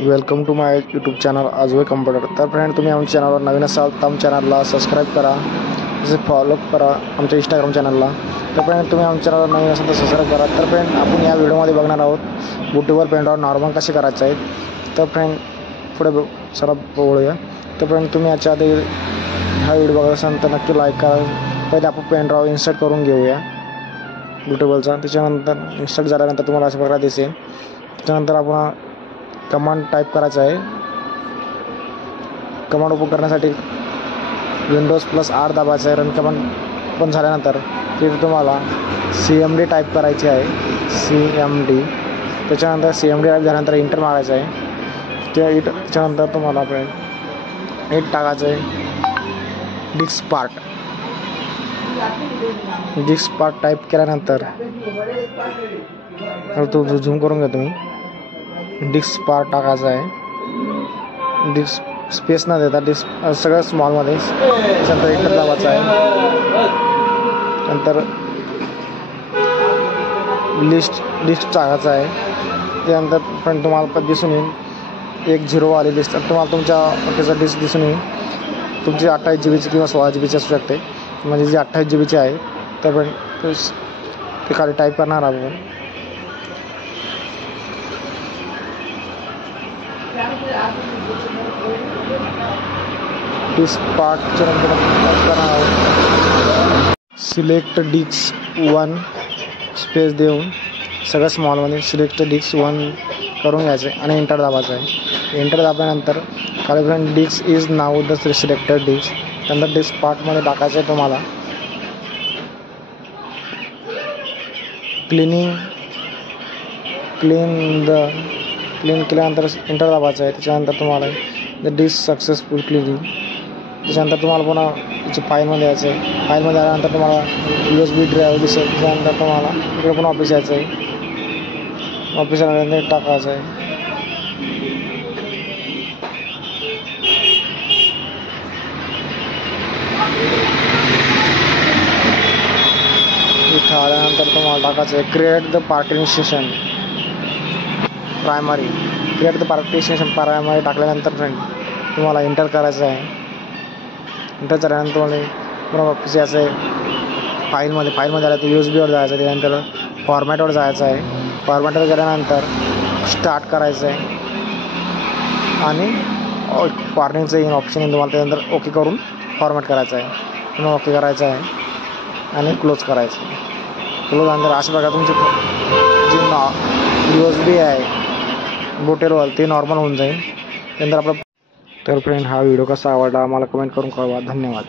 Welcome to my YouTube channel आजवे computer. तर friend, तुम्ही आमच्या चॅनलवर नवीन असाल तर आमच्या चॅनलला सबस्क्राईब करा, तसेच फॉलो करा आमच्या इंस्टाग्राम चॅनलला। तर फ्रेंड, तुम्ही आमच्या चॅनलवर नवीन असाल तर सबस्क्राईब करा। तर फ्रेंड, आपण या व्हिडिओमध्ये बघणार आहोत बुटीवर पेंटवर नॉर्मल कसे करायचे आहेत। तर फ्रेंड, पुढे चला बघूया। तर फ्रेंड, तुम्ही याच्या आधी हा व्हिडिओ बघत असाल तर नक्की लाईक करा। पहिले आपण पेनड्राईव्ह इन्सर्ट करून घेऊया बुटेबलचा। त्याच्यानंतर इन्सर्ट झाल्यानंतर तुम्हाला अशा प्रकारे दिसेल। त्याच्यानंतर आपण कमांड टाईप करायचा आहे। कमांड ओपन करण्यासाठी Windows+R दाबायचं आहे। रन कमांड ओपन झाल्यानंतर तिथे तुम्हाला CMD टाईप करायची आहे, CMD। त्याच्यानंतर CMD टाईप झाल्यानंतर इंटर मारायचं आहे। त्याच्यानंतर तुम्हाला नीट टाकायचं आहे डिस्क पार्ट टाईप केल्यानंतर तो झूम करून घ्या तुम्ही। डिस्क पार्ट टाकायचा आहे, डिस्क स्पेस न देता डिस्क सगळं स्मॉलमध्ये। त्याच्यानंतर एंटर दाबायचं आहे। नंतर लिस्ट टाकायचं आहे। त्यानंतर पण तुम्हाला पण दिसून येईल 1-0 वाली लिस्ट। तुम्हाला तुमच्या त्याचा डिस्क दिसून येईल। तुमची 28 GB किंवा 16 GB असू शकते। म्हणजे जी 28 GB आहे तर पण ते खाली टाईप करणार आपण। डिस्क पार्टच्या नंतर करणार आहोत सिलेक्ट डिस्क 1 स्पेस देऊन सगळं स्मॉलमध्ये सिलेक्ट डिस्क 1 करून घ्यायचं आहे आणि एंटर दाबायचं आहे। एंटर दाबल्यानंतर खाली फ्रेंड डिस्क इज नाव द सिलेक्टेड डिस्क। त्यानंतर डिस्क पार्टमध्ये टाकायचं आहे तुम्हाला क्लीन केल्यानंतर एंटर दाबायचं आहे। त्याच्यानंतर तुम्हाला द डिस्क सक्सेसफुल क्लिनिंग। त्याच्यानंतर तुम्हाला पुन्हा त्याची फाईलमध्ये यायचं आहे। फाईलमध्ये आल्यानंतर तुम्हाला USB ड्राईव्ह दिसेल। त्याच्यानंतर तुम्हाला इकडे पण ऑफिस यायचं आहे। ऑफिस आल्यानंतर टाकायचं आहे। इथं आल्यानंतर तुम्हाला टाकायचं आहे create the partition primary. Create the partition primary टाकल्यानंतर फ्रेंड तुम्हाला एंटर करायचं आहे। एंटर झाल्यानंतर तुम्हाला पुन्हा ऑफिस यायचं आहे। फाईलमध्ये आलं तर USBवर जायचं आहे। त्यानंतर फॉर्मॅटवर जायचं आहे। फॉर्मॅटवर गेल्यानंतर स्टार्ट करायचं आहे आणि वॉर्निंगचं येईन ऑप्शन येईल तुम्हाला। त्यानंतर ओके करून फॉर्मॅट करायचं आहे, पुन्हा ओके करायचं आहे आणि क्लोज करायचं आहे। क्लोज झाल्यानंतर अशा प्रकारे तुमची जी USB आहे बुटेबल ते नॉर्मल होऊन जाईल। त्यानंतर आपलं तर फ्रेंड, हा व्हिडिओ कसा आवडला आम्हाला कमेंट करून कळवा। धन्यवाद।